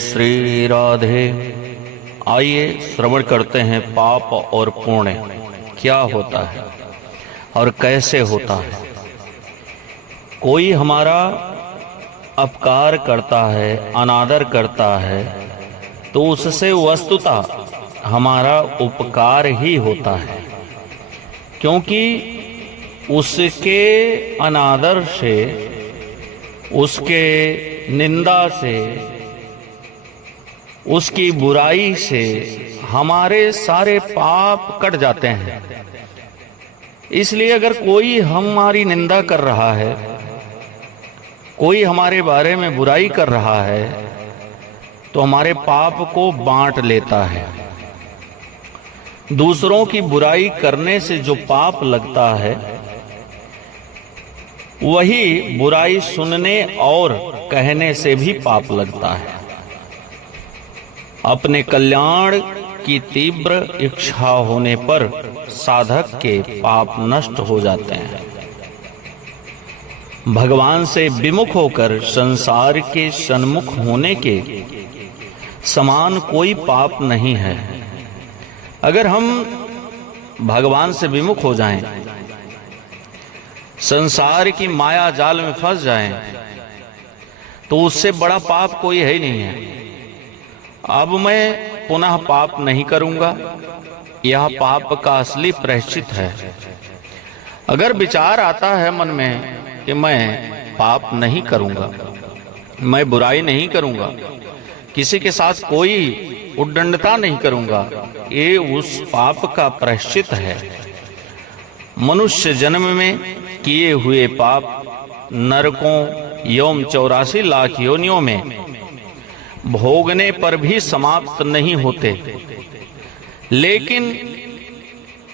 श्री राधे। आइए श्रवण करते हैं पाप और पुण्य क्या होता है और कैसे होता है। कोई हमारा अपकार करता है, अनादर करता है, तो उससे वस्तुतः हमारा उपकार ही होता है, क्योंकि उसके अनादर से, उसके निंदा से, उसकी बुराई से हमारे सारे पाप कट जाते हैं। इसलिए अगर कोई हमारी निंदा कर रहा है, कोई हमारे बारे में बुराई कर रहा है, तो हमारे पाप को बांट लेता है। दूसरों की बुराई करने से जो पाप लगता है, वही बुराई सुनने और कहने से भी पाप लगता है। अपने कल्याण की तीव्र इच्छा होने पर साधक के पाप नष्ट हो जाते हैं। भगवान से विमुख होकर संसार के सन्मुख होने के समान कोई पाप नहीं है। अगर हम भगवान से विमुख हो जाएं, संसार की माया जाल में फंस जाएं, तो उससे बड़ा पाप कोई है ही नहीं है। अब मैं पुनः पाप नहीं करूंगा, यह पाप का असली प्रायश्चित है। अगर विचार आता है मन में कि मैं पाप नहीं करूंगा, मैं बुराई नहीं करूंगा, किसी के साथ कोई उद्दंडता नहीं करूंगा, ये उस पाप का प्रायश्चित है। मनुष्य जन्म में किए हुए पाप नरकों एवं 84 लाख योनियों में भोगने पर भी समाप्त नहीं होते, लेकिन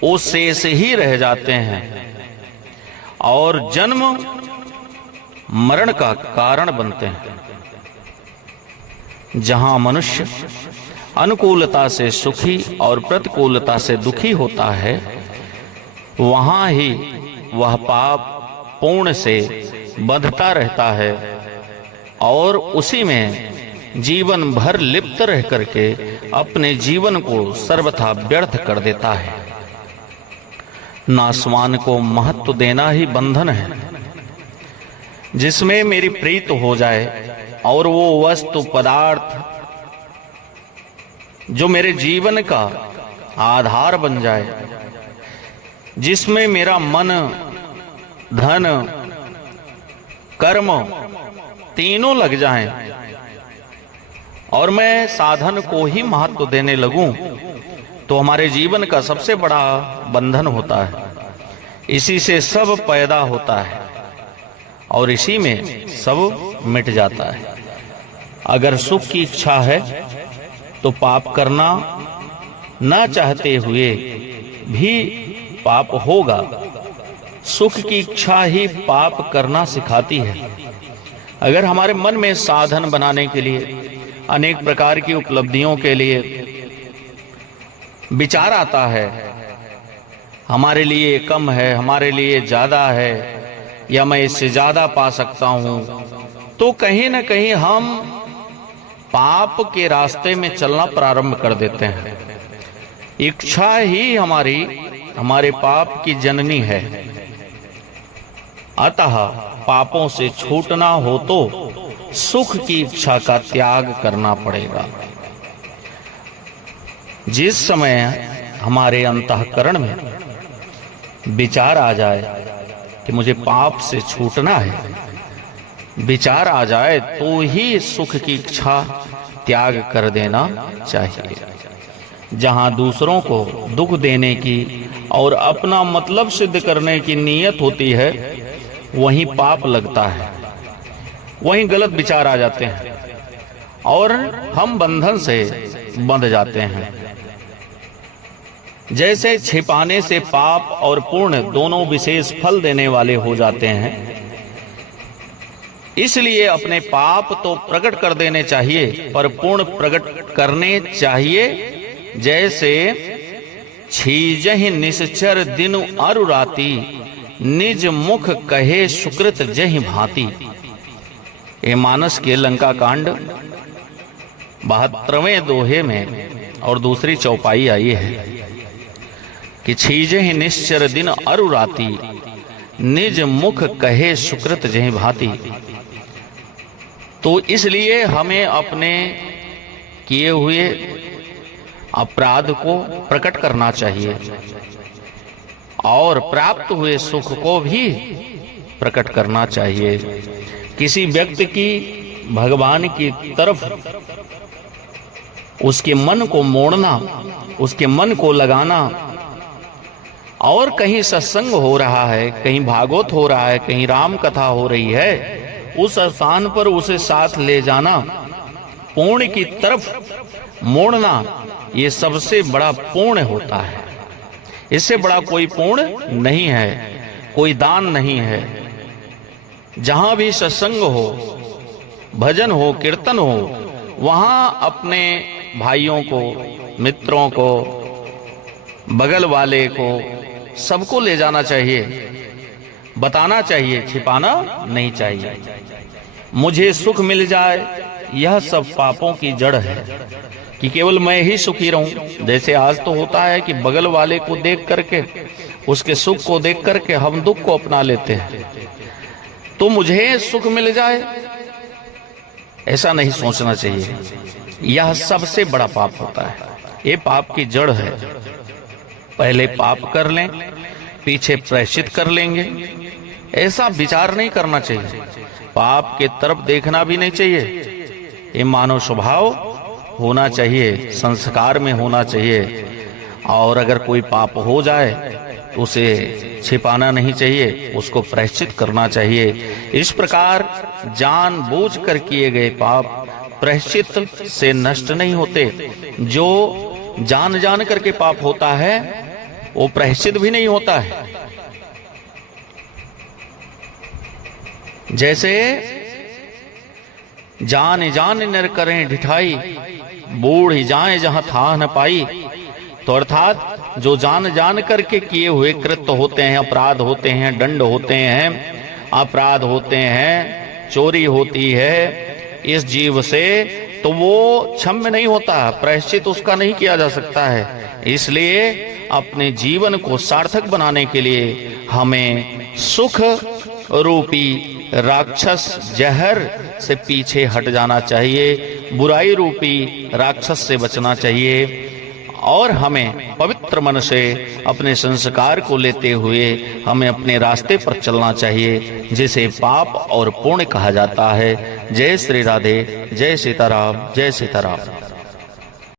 वो शेष ही रह जाते हैं और जन्म मरण का कारण बनते हैं। जहां मनुष्य अनुकूलता से सुखी और प्रतिकूलता से दुखी होता है, वहां ही वह पाप पुण्य से बंधता रहता है और उसी में जीवन भर लिप्त रह करके अपने जीवन को सर्वथा व्यर्थ कर देता है। नासवान को महत्व देना ही बंधन है। जिसमें मेरी प्रीत हो जाए और वो वस्तु पदार्थ जो मेरे जीवन का आधार बन जाए, जिसमें मेरा मन, धन, कर्म तीनों लग जाएं और मैं साधन को ही महत्व देने लगूं, तो हमारे जीवन का सबसे बड़ा बंधन होता है। इसी से सब पैदा होता है और इसी में सब मिट जाता है। अगर सुख की इच्छा है तो पाप करना ना चाहते हुए भी पाप होगा। सुख की इच्छा ही पाप करना सिखाती है। अगर हमारे मन में साधन बनाने के लिए, अनेक प्रकार की उपलब्धियों के लिए विचार आता है, हमारे लिए कम है, हमारे लिए ज्यादा है, या मैं इससे ज्यादा पा सकता हूं, तो कहीं ना कहीं हम पाप के रास्ते में चलना प्रारंभ कर देते हैं। इच्छा ही हमारे पाप की जननी है। अतः पापों से छूटना हो तो सुख की इच्छा का त्याग करना पड़ेगा। जिस समय हमारे अंतःकरण में विचार आ जाए कि मुझे पाप से छूटना है, विचार आ जाए तो ही सुख की इच्छा त्याग कर देना चाहिए। जहां दूसरों को दुख देने की और अपना मतलब सिद्ध करने की नीयत होती है, वहीं पाप लगता है, वहीं गलत विचार आ जाते हैं और हम बंधन से बंध जाते हैं। जैसे छिपाने से पाप और पुण्य दोनों विशेष फल देने वाले हो जाते हैं, इसलिए अपने पाप तो प्रकट कर देने चाहिए, पर पुण्य प्रकट करने चाहिए। जैसे छीजहि निश्चर दिन अरु राति, निज मुख कहे सुकृत जहि भांति। ये मानस के लंका कांड 72वें दोहे में और दूसरी चौपाई आई है कि छीजे ही निश्चर दिन अरु राती, निज मुख कहे सुकृत जहि भांति। तो इसलिए हमें अपने किए हुए अपराध को प्रकट करना चाहिए और प्राप्त हुए सुख को भी प्रकट करना चाहिए। किसी व्यक्ति की भगवान की तरफ उसके मन को मोड़ना, उसके मन को लगाना, और कहीं सत्संग हो रहा है, कहीं भागवत हो रहा है, कहीं राम कथा हो रही है, उस स्थान पर उसे साथ ले जाना, पुण्य की तरफ मोड़ना, ये सबसे बड़ा पुण्य होता है। इससे बड़ा कोई पुण्य नहीं है, कोई दान नहीं है। जहां भी सत्संग हो, भजन हो, कीर्तन हो, वहां अपने भाइयों को, मित्रों को, बगल वाले को, सबको ले जाना चाहिए, बताना चाहिए, छिपाना नहीं चाहिए। मुझे सुख मिल जाए, यह सब पापों की जड़ है कि केवल मैं ही सुखी रहूं। जैसे आज तो होता है कि बगल वाले को देख करके, उसके सुख को देख करके हम दुख को अपना लेते हैं। तो मुझे सुख मिल जाए, ऐसा नहीं सोचना चाहिए। यह सबसे बड़ा पाप होता है, ये पाप की जड़ है। पहले पाप कर लें, पीछे प्रायश्चित कर लेंगे, ऐसा विचार नहीं करना चाहिए। पाप के तरफ देखना भी नहीं चाहिए। ये मानव स्वभाव होना चाहिए, संस्कार में होना चाहिए। और अगर कोई पाप हो जाए तो उसे छिपाना नहीं चाहिए, उसको प्रायश्चित करना चाहिए। इस प्रकार जानबूझकर किए गए पाप प्रायश्चित से नष्ट नहीं होते। जो जान जान करके पाप होता है वो प्रायश्चित भी नहीं होता है। जैसे जान जान नर करें ढिठाई, बूढ़ जाए जहां था न पाई। तो अर्थात जो जान जान करके किए हुए कृत्य होते हैं, अपराध होते हैं, दंड होते हैं, अपराध होते हैं, चोरी होती है इस जीव से, तो वो क्षम्य नहीं होता, प्रायश्चित उसका नहीं किया जा सकता है। इसलिए अपने जीवन को सार्थक बनाने के लिए हमें सुख रूपी राक्षस जहर से पीछे हट जाना चाहिए, बुराई रूपी राक्षस से बचना चाहिए, और हमें पवित्र मन से अपने संस्कार को लेते हुए हमें अपने रास्ते पर चलना चाहिए, जिसे पाप और पुण्य कहा जाता है। जय श्री राधे, जय सीताराम, जय सीताराम।